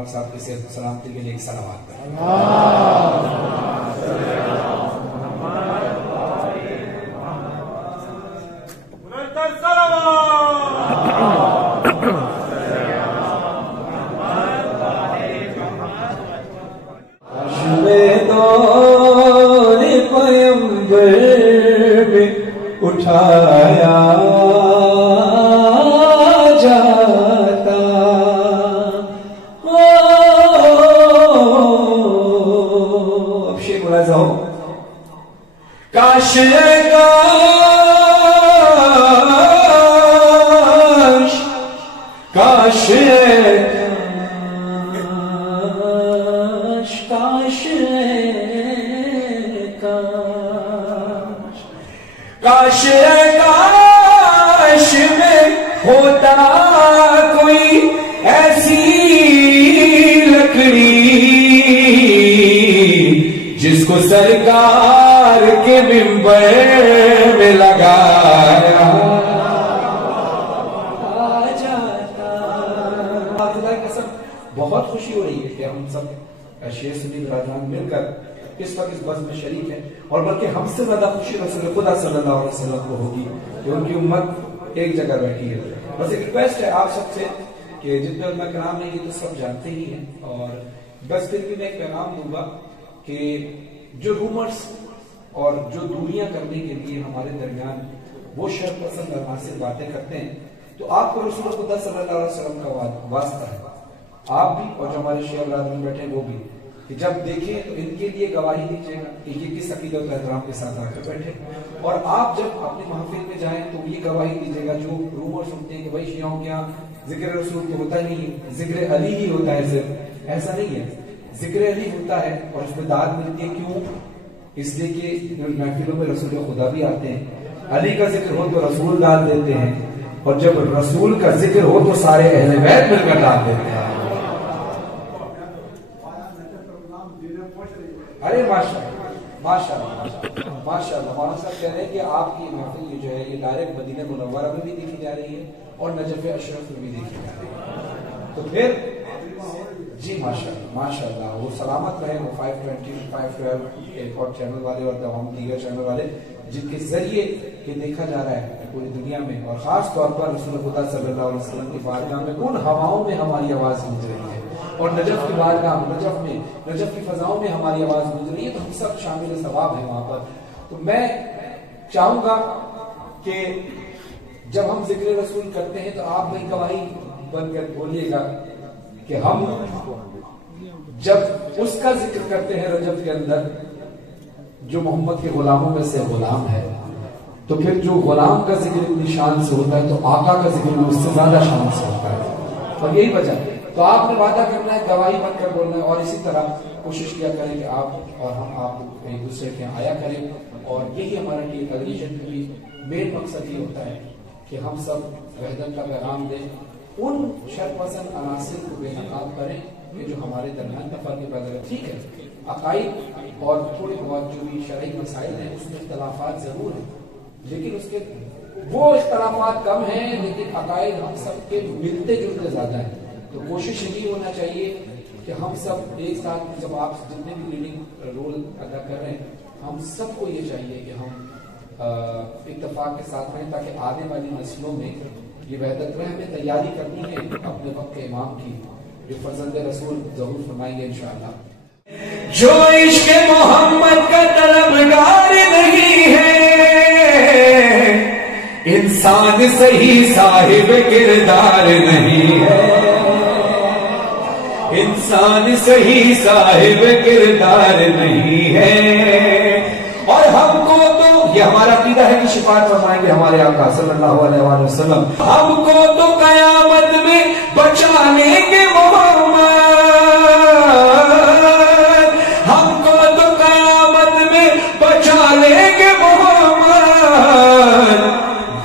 عمران صاحب کی صحت و سلامتی کے لیے ایک صلوات کریں. اٹھایا جاتا اب شیخ ملاحظہ ہو کاش کاش کاش کاش کاش میں ہوتا کوئی ایسی لکڑی جس کو سرکار کے منبر میں لگایا جاتا. خدا کی قسم بہت خوشی ہو رہی ہے کہ ہم سب شیعہ سنی برادران مل کر اس وقت اس بزم میں شریک ہے، اور بلکہ ہم سے زیادہ خوشی رسول خدا صلی اللہ علیہ وسلم کو ہوگی کہ ان کی امت ایک جگہ بیٹھی ہے. بس ایک ریکویسٹ ہے آپ سب سے کہ جتنے علماء کرام ہیں یہ تو سب جانتے ہی ہیں، اور بس پھر بھی میں ایک پیغام دوں گا کہ جو رومرز اور جو دنیا کرنے کے لیے ہمارے درمیان وہ شر پسند عناصر باتیں کرتے ہیں، تو آپ کو رسول خدا صلی اللہ علیہ وسلم کا واسطہ ہے، آپ بھی اور جو ہمارے شیعہ برادران بیٹھے ہیں وہ بھی، کہ جب دیکھیں تو ان کے لیے گواہی دیجیے گا کہ یہ کس عقیدت و احترام کے ساتھ آ کر بیٹھے، اور آپ جب اپنے محفل میں جائیں تو یہ گواہی دیجیے گا جو رومر سنتے ہیں کہ بھائی شیعوں کے یہاں ذکر رسول تو ہوتا نہیں، ذکر علی ہی ہوتا ہے، صرف ایسا نہیں ہے، ذکر علی ہوتا ہے اور اس میں داد ملتی ہے. کیوں؟ اس لیے کہ محفلوں میں رسول خدا بھی آتے ہیں، علی کا ذکر ہو تو رسول داد دیتے ہیں، اور جب رسول کا ذکر ہو تو سارے اہل بیت مل کر داد دیتے ہیں. ارے ماشاءاللہ مولانا صاحب کہہ رہے ہیں کہ آپ کی محفل جو ہے یہ ڈائریکٹ مدینہ منورہ میں بھی دیکھی جا رہی ہے اور نجف اشرف میں بھی دیکھی جا رہی ہے، تو پھر جی ماشاءاللہ وہ سلامت رہے. وہ 520 512 ایک اور چینل والے اور تمام دیگر چینل والے جن کے ذریعے یہ دیکھا جا رہا ہے پوری دنیا میں، اور خاص طور پر رسول خدا صلی اللہ علیہ وسلم کی بارگاہ میں ان ہواؤں میں ہماری آواز گونج رہی ہے، اور نجف کی بارگاہ نجف کی فضاؤں میں ہماری آواز گونج رہی ہے، تو ہم سب شامل ثواب ہیں وہاں پر. تو میں چاہوں گا کہ جب ہم ذکر رسول کرتے ہیں تو آپ بھی گواہی بن کر بولیے گا کہ ہم جب اس کا ذکر کرتے ہیں رجب کے اندر جو محمد کے غلاموں میں سے غلام ہے، تو پھر جو غلام کا ذکر اتنی شان سے ہوتا ہے تو آقا کا ذکر اس سے زیادہ شان سے ہوتا ہے، اور یہی وجہ ہے. تو آپ نے وعدہ کرنا ہے، گواہی بن کر بولنا ہے، اور اسی طرح کوشش کیا کریں کہ آپ اور ہم آپ ایک دوسرے کے آیا کریں، اور یہی ہمارا ٹی ایگریشن کی مین مقصد یہ ہوتا ہے کہ ہم سب وحدت کا پیغام دیں، ان شر پسند عناصر کو بے نقاب کریں کہ جو ہمارے درمیان تفرقے پیدا کریں. ٹھیک ہے، عقائد اور تھوڑی بہت جو بھی شرعی مسائل ہیں اس میں اختلافات ضرور ہیں، لیکن اس کے وہ اختلافات کم ہیں، لیکن عقائد ہم سب کے ملتے جلتے زیادہ ہیں. تو کوشش یہی ہونا چاہیے کہ ہم سب ایک ساتھ، جب آپ جتنے بھی لیڈنگ رول ادا کر رہے ہیں، ہم سب کو یہ چاہیے کہ ہم اتفاق کے ساتھ رہیں تاکہ آنے والی نسلوں میں یہ وحدت رہے. ہمیں تیاری کرنی ہے اپنے وقت کے امام کی جو فرزند رسول ظہور فرمائیں گے انشاءاللہ. جو عشق محمد کا طلبگار نہیں ہے، انسان صحیح صاحب کردار نہیں ہے، انسان صحیح صاحب کردار نہیں ہے. اور ہم کو تو یہ ہمارا عقیدہ ہے کہ شفاعت فرمائیں گے ہمارے آقا صلی اللہ علیہ وآلہ وسلم. ہم کو تو قیامت میں بچانے کے محمد، ہم کو تو قیامت میں بچانے کے محمد،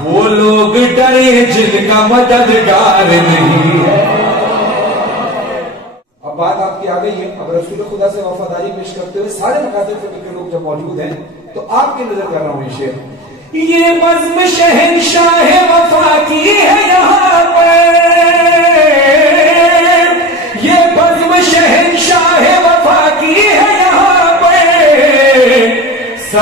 وہ لوگ ڈرے جن کا مددگار نہیں ہے. اب بات آپ کی آ گئی ہے، اب رسول خدا سے وفاداری پیش کرتے ہوئے سارے مکاتب فقہ کے لوگ جب موجود ہیں تو آپ کی نظر کر رہا ہوں یہ شعر. یہ بزم شہنشاہ وفا کی ہے یہاں پر، یہ بزم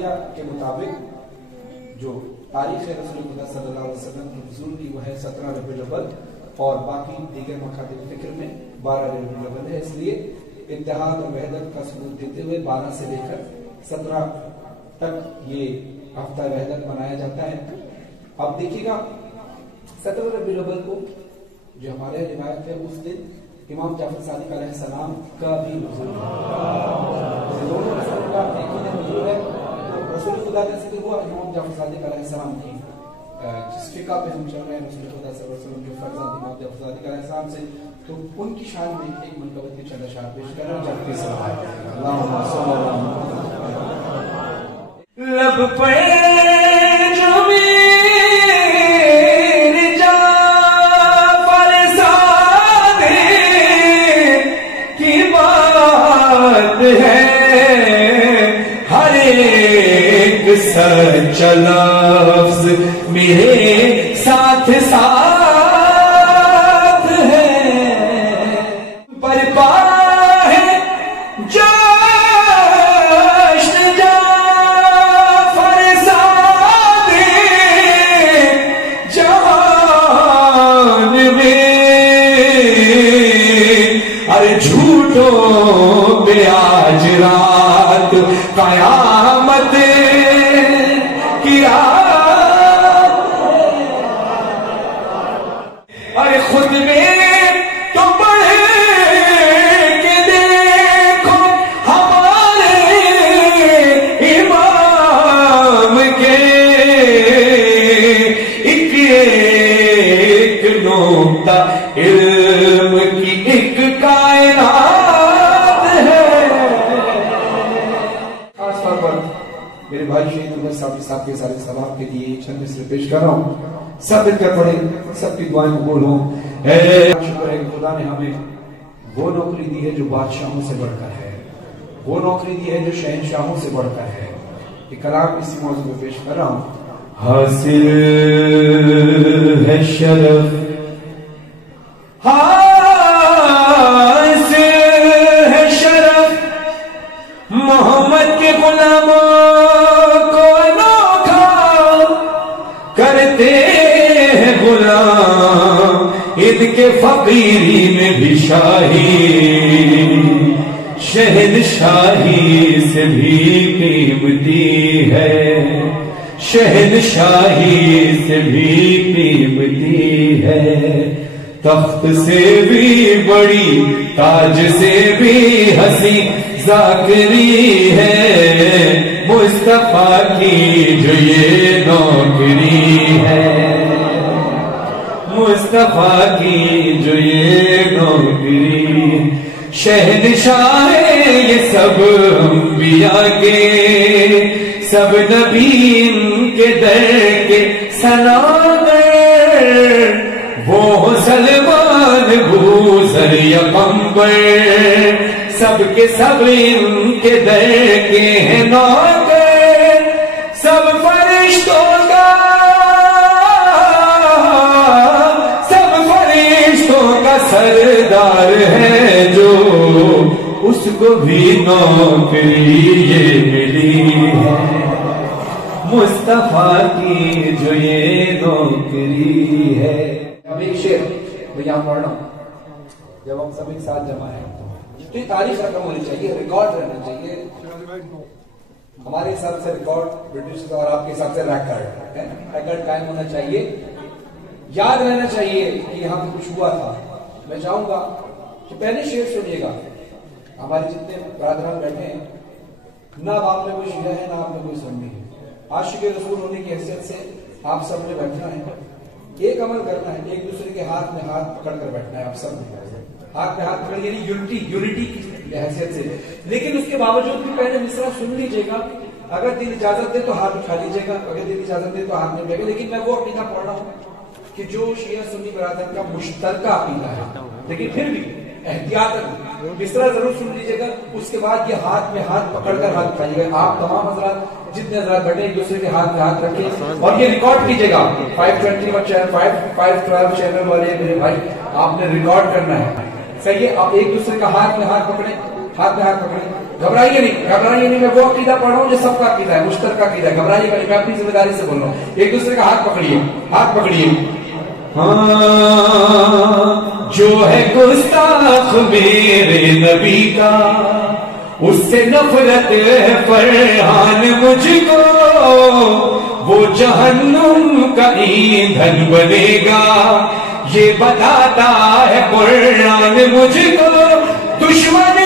میلادیہ کے مطابق جو تاریخ رسول خدا صلی اللہ علیہ وسلم کی نزول کی وہ ہے 17 ربیع الاول اور باقی دیگر مکاتب فکر میں 12 ربیع الاول ہے. اس لیے اتحاد اور وحدت کا ثبوت دیتے ہوئے 12 سے لے کر 17 تک یہ ہفتہ وحدت منایا جاتا ہے. اب دیکھیے گا 17 ربیع الاول کو جو ہمارے روایت ہے اس دن امام جعفر صادق علیہ السلام کا بھی نزول ہے. دونوں رسول کا ایک ہی نزول ہے. رسول خدا کا ذکر ہوا امام جعفر صادق علیہ السلام کی جس فقہ پہ ہم چل رہے ہیں رسول خدا صلی اللہ علیہ وسلم کے فرزند امام جعفر صادق علیہ السلام سے تو ان کی شان میں ایک منقبت کے چند اشعار پیش کر رہا ہوں جب تیسرا ہے اللہم صلی اللہ لب پہ جو میرے جعفر صادق کی بات ہے ہر ایک سچا لفظ میرے ساتھ ساتھ ہے برپا ہے جشن جعفر صادق جہان میں ارے جھوٹوں پہ آج رات قیامت کی رات ارے خود میں تو بڑھ کے دیکھو ہمارے امام کے ایک ایک نقطہ علم کی ایک کائنات ہے. خاص طور پر میرے بھائی شہید عمر صاحب کے سارے سلام کے لیے چند مصرے پیش کر رہا ہوں. سب مل کر پڑھیں سب کی دعائیں قبول ہوں. شکر ہے کہ خدا نے ہمیں وہ نوکری دی ہے جو بادشاہوں سے بڑھ کر ہے, وہ نوکری دی ہے جو شہنشاہوں سے بڑھ کر ہے. یہ کلام اسی موضوع پہ پیش کر رہا ہوں. حاصل ہے شرف حاصل ہے شرف محمد کے غلاموں کو انوکھا کرتے ہیں غلام ان کے فقیری میں بھی شاہی شہنشاہی سے بھی قیمتی ہے شہنشاہی سے بھی قیمتی ہے. تخت سے بھی بڑی تاج سے بھی حسین ذاکری ہے مصطفیٰ کی جو یہ نوکری ہے مصطفیٰ کی جو یہ نوکری. شہنشاہ یہ سب انبیاء کے سب نبی ان کے در کے سناگر وہ سلمان بوذر یا قمبر سب کے سب ان کے در کے ہیں نوکر. سب فرشتوں کا سردار ہے جو اس کو بھی نوکری یہ ملی ہے مصطفیٰ کی جو یہ نوکری ہے. اب ایک شعر میں یہاں پڑھ رہا ہوں. جب ہم سب ایک ساتھ جمع ہیں تو یہ تاریخ رقم ہونی چاہیے, ریکارڈ رہنا چاہیے. ہمارے حساب سے ریکارڈ برٹش اور آپ کے حساب سے ریکارڈ قائم ہونا چاہیے. یاد رہنا چاہیے کہ یہاں پہ کچھ ہوا تھا. میں چاہوں گا کہ پہلے شعر سنیے گا. ہمارے جتنے برادران بیٹھے ہیں نہ آپ میں کوئی شیعہ ہے نہ آپ میں کوئی سنی ہے. عاشق رسول ہونے کی حیثیت سے آپ سب نے بیٹھنا ہے, ایک عمل کرنا ہے, ایک دوسرے کے ہاتھ میں ہاتھ پکڑ کر بیٹھنا ہے. آپ سب نے ہاتھ میں ہاتھ پکڑ یعنی یونٹی کی حیثیت سے. لیکن اس کے باوجود بھی پہلے مصرع سن لیجیے گا. اگر دل اجازت دے تو ہاتھ اٹھا لیجیے گا, اگر دل اجازت دے تو ہاتھ میں بیٹھے. لیکن میں وہ عقیدہ پڑھ رہا ہوں کہ جو شیعہ سنی برادر کا مشترکہ عقیدہ ہے, لیکن پھر بھی احتیاط مصرع ضرور سن لیجیے گا. اس کے بعد یہ ہاتھ میں ہاتھ پکڑ کر ہاتھ اٹھائیے گا. آپ تمام حضرات جتنے حضرات بیٹھے ایک دوسرے کے ہاتھ میں ہاتھ رکھیں اور یہ ریکارڈ کیجیے گا. 521 چینل 512 چینل والے میرے بھائی آپ نے ریکارڈ کرنا ہے. صحیح ہے, آپ ایک دوسرے کا ہاتھ میں ہاتھ پکڑیں ہاتھ میں ہاتھ پکڑیں. گھبرائیے نہیں. میں وہ عقیدہ پڑھ رہا ہوں جو سب کا عقیدہ ہے, مشترکہ عقیدہ ہے. گھبرائیے نہیں, میں اپنی ذمہ داری سے بول رہا ہوں. ایک دوسرے کا ہاتھ پکڑیے. ہاں جو ہے گستاخ میرے نبی کا, اس سے نفرت ہے فرحان مجھ کو, وہ جہنم کا ایندھن بنے گا, یہ بتاتا ہے قرآن مجھ کو. دشمن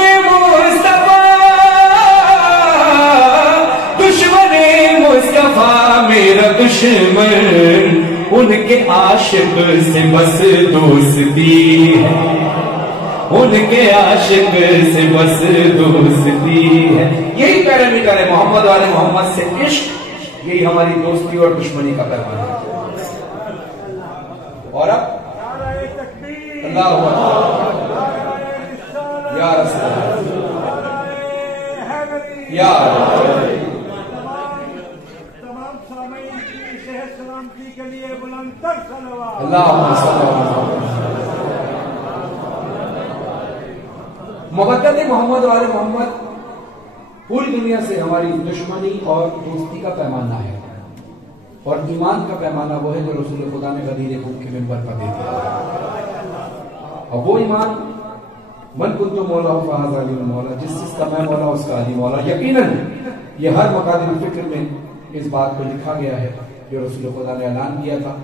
مصطفیٰ میرا دشمن, ان کے عاشق سے بس دوستی ہے, ان کے عاشق سے بس دوستی ہے. یہی پیرامیٹر ہے محمد والے محمد سے عشق, یہی ہماری دوستی اور دشمنی کا پیغام ہے. اور اب اللہ یا رسول یا تمام سامعین کی صحت سلامتی کے لیے بلند تر صلوات. اللہم صلی اللہ علیہ وسلم. محبت محمد والے محمد پوری دنیا سے ہماری دشمنی اور دوستی کا پیمانہ ہے, اور ایمان کا پیمانہ وہ ہے جو رسول خدا نے غدیر خون کے منبر پر دے دیا. اور وہ ایمان من کنت مولا فہذا علی مولا, جس چیز کا میں مولا اس کا علی مولا. یقیناً یہ ہر مقادر فکر میں اس بات کو لکھا گیا ہے جو رسول خدا نے اعلان کیا تھا.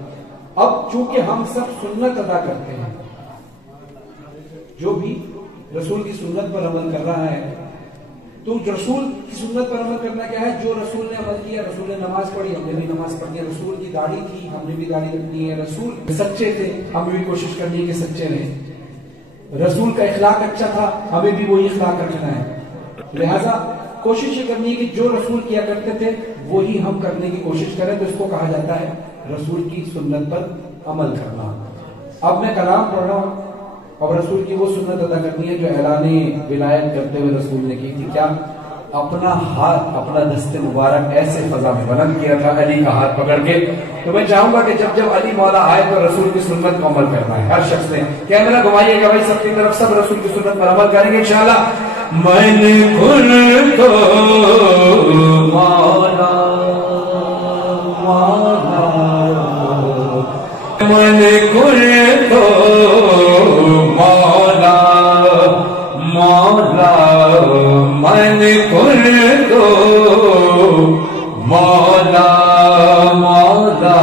اب چونکہ ہم سب سنت ادا کرتے ہیں, جو بھی رسول کی سنت پر عمل کر رہا ہے, تو رسول کی سنت پر عمل کرنا کیا ہے؟ جو رسول نے عمل کیا, رسول نے نماز پڑھی ہم نے بھی نماز پڑھنی ہے, رسول کی داڑھی تھی ہم نے بھی داڑھی رکھنی ہے, رسول سچے تھے ہمیں بھی کوشش کرنی ہے کہ سچے رہیں, رسول کا اخلاق اچھا تھا ہمیں بھی وہی اخلاق رکھنا ہے. لہذا کوشش یہ کرنی ہے کہ جو رسول کیا کرتے تھے وہی ہم کرنے کی کوشش کریں, تو اس کو کہا جاتا ہے رسول کی سنت پر عمل کرنا. اب میں کلام پڑھ رہا ہوں اور رسول کی وہ سنت ادا کرنی ہے جو اعلان ولایت کرتے ہوئے رسول نے کی تھی. کیا؟ اپنا ہاتھ, اپنا دست مبارک ایسے فضا میں بلند کیا تھا علی کا ہاتھ پکڑ کے. تو میں چاہوں گا کہ جب جب علی مولا آئے تو رسول کی سنت کو عمل کرنا ہے ہر شخص نے. کیمرہ گھمائیے گا بھائی سب کی طرف, سب رسول کی سنت پر عمل کریں گے انشاءاللہ. من کن کو مولا مولا, من کن کو مولا مولا, من کن کو مولا مولا,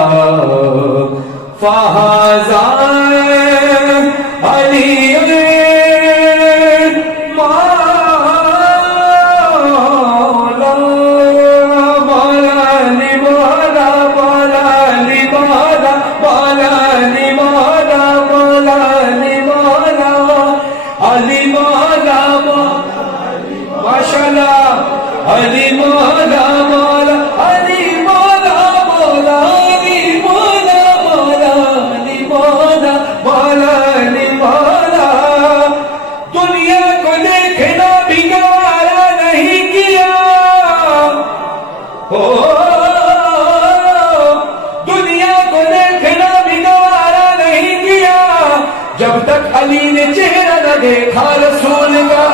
فہذا علی علی مولا مولا, علی مولا مولا, علی مولا مولا, علی مولا مولا, علی مولا. دنیا کو دیکھنا بھی گوارا نہیں کیا, دنیا کو دیکھنا بھی گوارا نہیں کیا, جب تک علی نے چہرہ نہ دیکھا رسول کا.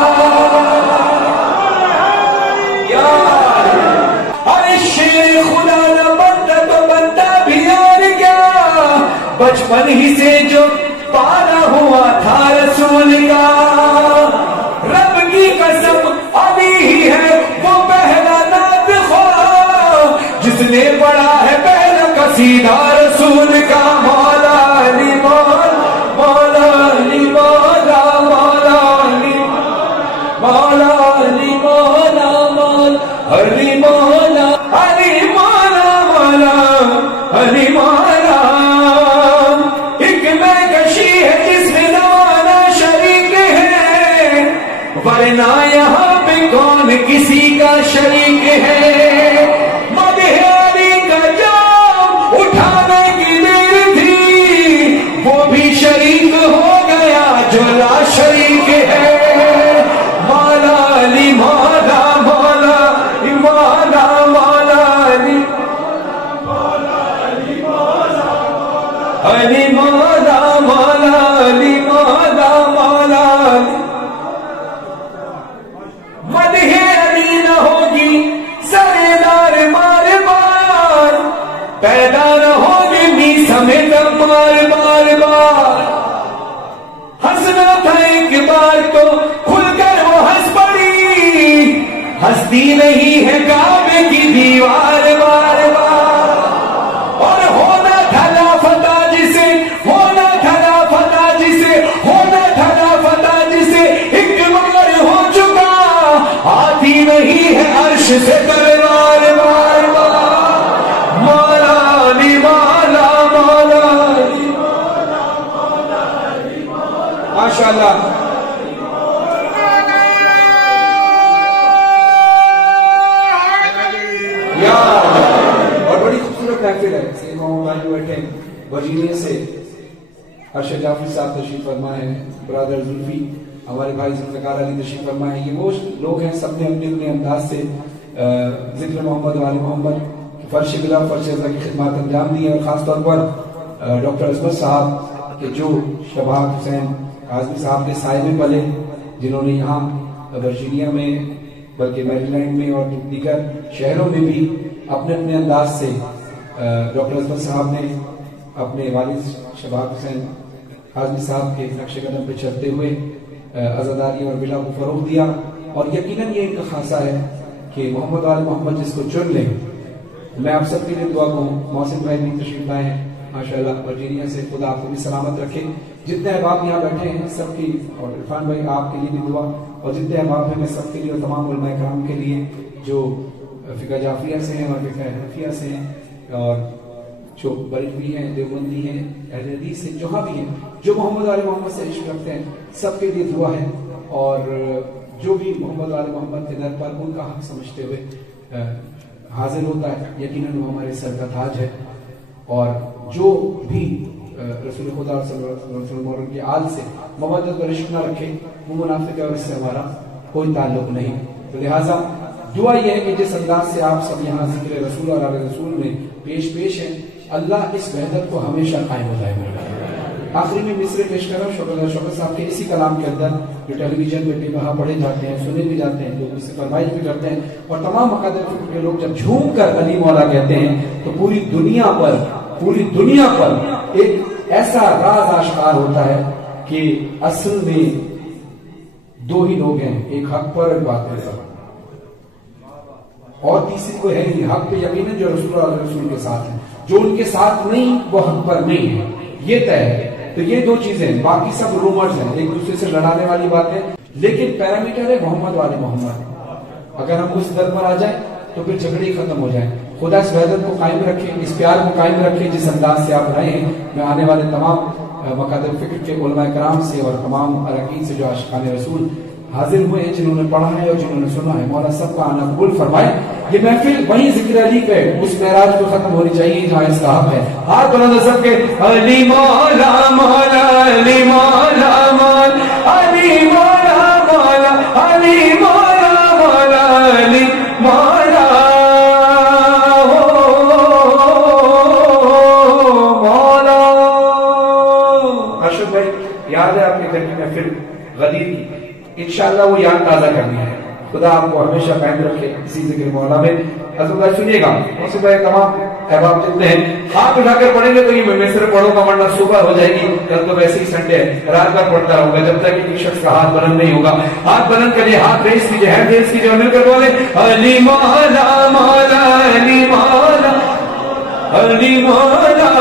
خدا نہ بنتا تو بنتا بھی اور کیا, بچپن ہی سے جو پالا ہوا تھا رسول کا. رب کی قسم علی ہی ہے وہ پہلا نعت خواہ, جس نے پڑھا ہے پہلا قصیدہ رسول کا. مولا علی مولا مولا, علی مولا مولا, علی مولا علی مولا مولا, علی مولا علی مولا مولا, علی مولا. ایک میں کشی ہے جس میں زمانہ شریک ہے, ورنہ یہاں پہ کون کسی کا شریک ہے. مدح علی کا جام اٹھانے کی دیر تھی, وہ بھی شریک ہو گیا جو لا شریک ہے. مولا علی مولا مولا, مولا مولا, علی علی مولا مولا, علی مولا مولا. ہستی نہیں ہے کعبے کی دیوار بار بار، اور ہونا تھا لافتہ جسے، ہونا تھا لافتہ جسے، ہونا تھا لافتہ جسے ایک مگر ہو چکا، آتی نہیں ہے عرش سے تلوار بار بار، مولا علی مولا مولا علی ماشاءاللہ۔ اور بڑی خوبصورت محفل ہے، سید محمد علی بیٹھے ورجینیا سے، ارشد جعفری صاحب تشریف فرما ہے، برادر زلفی ہمارے بھائی ذوالفقار علی تشریف فرما ہے، یہ وہ لوگ ہیں سب نے اپنے اپنے انداز سے ذکر محمد و آل محمد فرش بلا فرش ازا کی خدمات انجام دی ہے، اور خاص طور پر ڈاکٹر عصمت صاحب کے جو شباب حسین کاظمی صاحب کے سائے میں پلے، جنہوں نے یہاں ورجینیا میں بلکہ میری لینڈ میں اور دیگر شہروں میں بھی اپنے اپنے انداز سے ڈاکٹر عصمت صاحب نے اپنے والد شباب حسین کاظمی صاحب کے نقش قدم پہ چلتے ہوئے عزاداری اور بلا کو فروغ دیا، اور یقیناً یہ ان کا خاصہ ہے کہ محمد آل محمد جس کو چن لیں۔ میں آپ سب کے لیے دعا کروں، محسن بھائی بھی تشریف لائے ہیں ماشاءاللہ ورجینیا سے، خدا آپ کو بھی سلامت رکھے، جتنے احباب یہاں بیٹھے ہیں سب کی، اور عرفان بھائی آپ کے لیے بھی دعا، اور جتنے احباب ہیں میں سب کے لیے اور تمام علماء کرام کے لیے جو فقہ جعفریہ سے ہیں اور فقہ حنفیہ سے ہیں اور جو بریلوی ہیں، دیوبندی ہیں، اہل حدیث ہیں، جہاں بھی ہیں، جو محمد آل محمد سے عشق رکھتے ہیں، سب کے لیے دعا ہے، اور جو بھی محمد آل محمد کے در پر ان کا حق سمجھتے ہوئے حاضر ہوتا ہے، یقیناً وہ ہمارے سر کا تاج ہے، اور جو بھی رسول خدا صلی اللہ علیہ وسلم کے آل سے مودت اور عشق نہ رکھے وہ منافق ہے، اور اس سے ہمارا کوئی تعلق نہیں۔ تو لہٰذا دعا یہ ہے کہ جس انداز سے آپ سب یہاں ذکر رسول اور آل رسول میں پیش ہیں، اللہ اس وحدت کو ہمیشہ قائم و دائم رکھے۔ آخری میں مصرع پیش کر رہا ہوں شوکت صاحب کے اسی کلام کے اندر جو ٹیلی ویژن پہ بھی وہاں پڑھے جاتے ہیں، سنے بھی جاتے ہیں، لوگ اس سے فرمائش بھی کرتے ہیں، اور تمام مقادر فکر کے لوگ جب جھوم کر علی مولا کہتے ہیں تو پوری دنیا پر ایک ایسا راز آشکار ہوتا ہے کہ اصل میں دو ہی لوگ ہیں، ایک حق پر اور باطل پر، اور تیسری کوئی ہے نہیں، حق پہ یقیناً جو رسول اللہ علیہ وسلم کے ساتھ ہیں، جو ان کے ساتھ نہیں وہ حق پر نہیں ہے، یہ طے ہے۔ تو یہ دو چیزیں ہیں، باقی سب رومرز ہیں، ایک دوسرے سے لڑانے والی باتیں، لیکن پیرامیٹر ہے محمد والے محمد۔ اگر ہم اس در پر آ جائیں تو پھر جھگڑے ختم ہو جائیں۔ خدا اس وحدت کو قائم رکھے، اس پیار کو قائم رکھے جس انداز سے آپ رہے ہیں۔ میں آنے والے تمام مقادر فکر کے علماء کرام سے اور تمام اراکین سے جو عاشقان رسول حاضر ہوئے ہیں، جنہوں نے پڑھا ہے اور جنہوں نے سنا ہے، مولا سب کا آنا قبول فرمائے۔ یہ محفل وہیں ذکر علی پہ اس معراج کو ختم ہونی چاہیے جہاں اس کا حق ہے۔ ہاتھ بلند سب کے علی مولا مولا علی مولا مولا علی مولا مولا علی مولا مولا علی مولا مولا۔ ارشد بھائی یاد ہے آپ کے گھر کی محفل غدیر کی، انشاءاللہ وہ یاد تازہ کرنی ہے۔ خدا آپ کو ہمیشہ قائم رکھے اسی ذکر مولا میں۔ حضرت اللہ سنیے گا، اس میں تمام احباب جتنے ہیں ہاتھ اٹھا کر پڑھیں گے تو یہ میں صرف پڑھوں گا، ورنہ صبح ہو جائے گی، کل تو ویسے ہی سنڈے ہے، رات بھر پڑھتا رہوں گا جب تک کہ کسی شخص کا ہاتھ بلند نہیں ہوگا۔ ہاتھ بلند کریے، ہاتھ ریس کیجیے، ہینڈ ریس کیجیے، اور مل کر بولے علی مولا مولا علی مولا علی مولا۔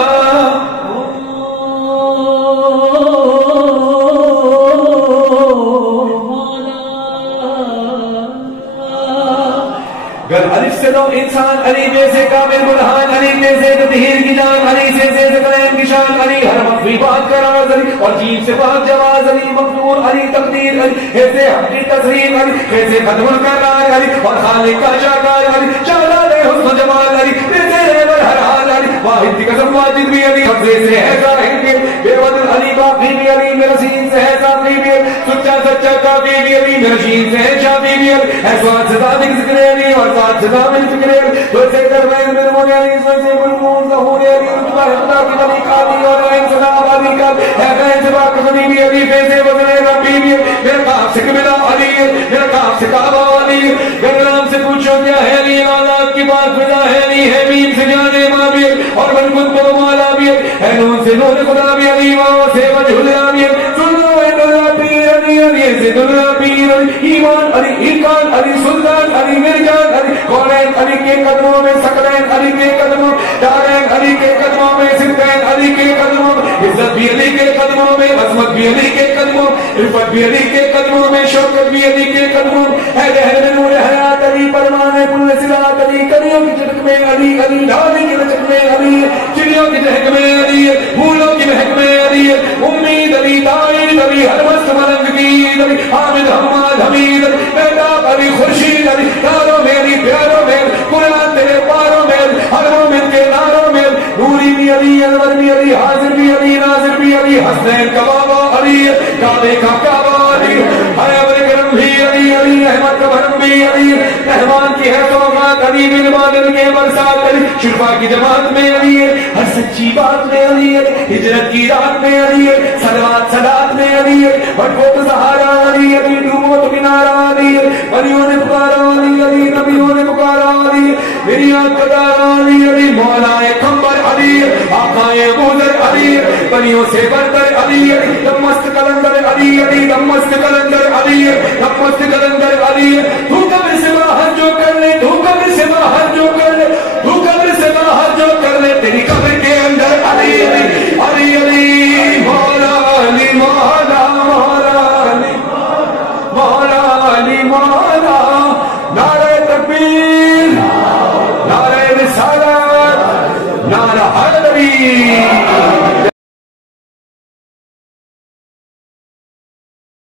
گر الف سے دو انسان علی بے سے کامل برہان، علی بے سے تطہیر کی جان، علی سے کلیم کی شان، علی ہر مخفی بات کا راز، علی اور جیب سے بات جواز، علی مقدور، علی تقدیر، علی ایسے حق کی تصریف، علی ایسے ختم القرار، علی اور خالق کا شاکار، علی جلال حسن جمال، علی ایسے رہبر ہر حال، علی واحد کی قسم واجد بھی، علی حفظے سے ہے ظاہر بھی، بے بدل علی باقی بھی، علی مرسین سے ہے ساقی بھی، سچا سچا کافی بھی، علی مرشین سے ہے شافی بھی، علی احسان سے صادق ذکر علی اور ساتھ سے دامن ذکر علی، ویسے درمین میں رمون علی، ویسے بلمون ظہور علی، رتبہ خدا کی بلی قاضی اور عین صدا آبادی کا ہے غیر جباک غنی بھی، علی فیضے وزن ربی بھی، میرے کاف سے قبلہ علی، میرے کاف سے کعبہ علی، میرے نام سے پوچھو کیا ہے علی، آلات کی بات خدا ہے علی، ہے میم سے جانے ماں بھی، اور بلکت کو مالا بھی، ہے نور سے نور خدا بھی علی، واو سے وجہ اللہ بھی، سنو ہے اللہ بھی علی، علی سے سیدنا پیر ایمان علی ایقان علی سلطان علی مرجان علی کونین علی کے قدموں میں، ثقلین علی کے قدموں، دارین علی کے قدموں میں، سبتین علی کے قدموں میں، عزت بھی علی کے قدموں میں، عظمت بھی علی کے قدموں، عفت بھی علی کے قدموں میں، شوکت بھی علی کے قدموں میں، اے لہر میں نور حیات علی، پروانے پل صراط علی، کلیوں کی چٹک میں علی، علی ڈھالی کی لچک میں علی، چڑیوں کی چہک میں علی، پھولوں کی مہک میں علی، امید علی، داعی علی، ہر مست ملنگ کی علی، حامد حماد حمید علی، مہتاب علی، خورشید علی، داروں میں علی، پیاروں میں قرآن تیرے پاروں میں ہر مومن کے ناروں میں، نوری بھی علی، انور بھی علی، حاضر بھی علی، ناظر بھی علی، حسنین کا بابا علی، کعبے کا کعبہ علی، حیابر کرم بھی علی، علی احمد کا بھرم بھی علی، مہمان کی ہے سوغات علی، بن بادل کے برسات علی، شرفا کی جماعت میں علی، ہر سچی بات میں علی، ہجرت کی رات میں علی، صلوات صلات میں علی، بھٹکو تو سہارا علی، علی ڈوبو تو کنارا علی، ولیوں نے پکارا علی، علی نبیوں نے پکارا علی، میری آنکھ کا دارا علی، علی مولا کمبر علی، آقائے بوزر علی، بنیوں سے برتر علی، دمست کلندر علی، علی دمست کلندر علی، دمست کلندر علی، تو قبر سے باہر جو کر لے، تو قبر سے باہر جو کر لے، تو قبر سے باہر جو کر لے، تیری قبر کے اندر علی، علی علی علی مولا علی مولا مولا علی مولا علی مولا، نعرہ تکبیر، نعرہ رسالت، نعرہ حیدری۔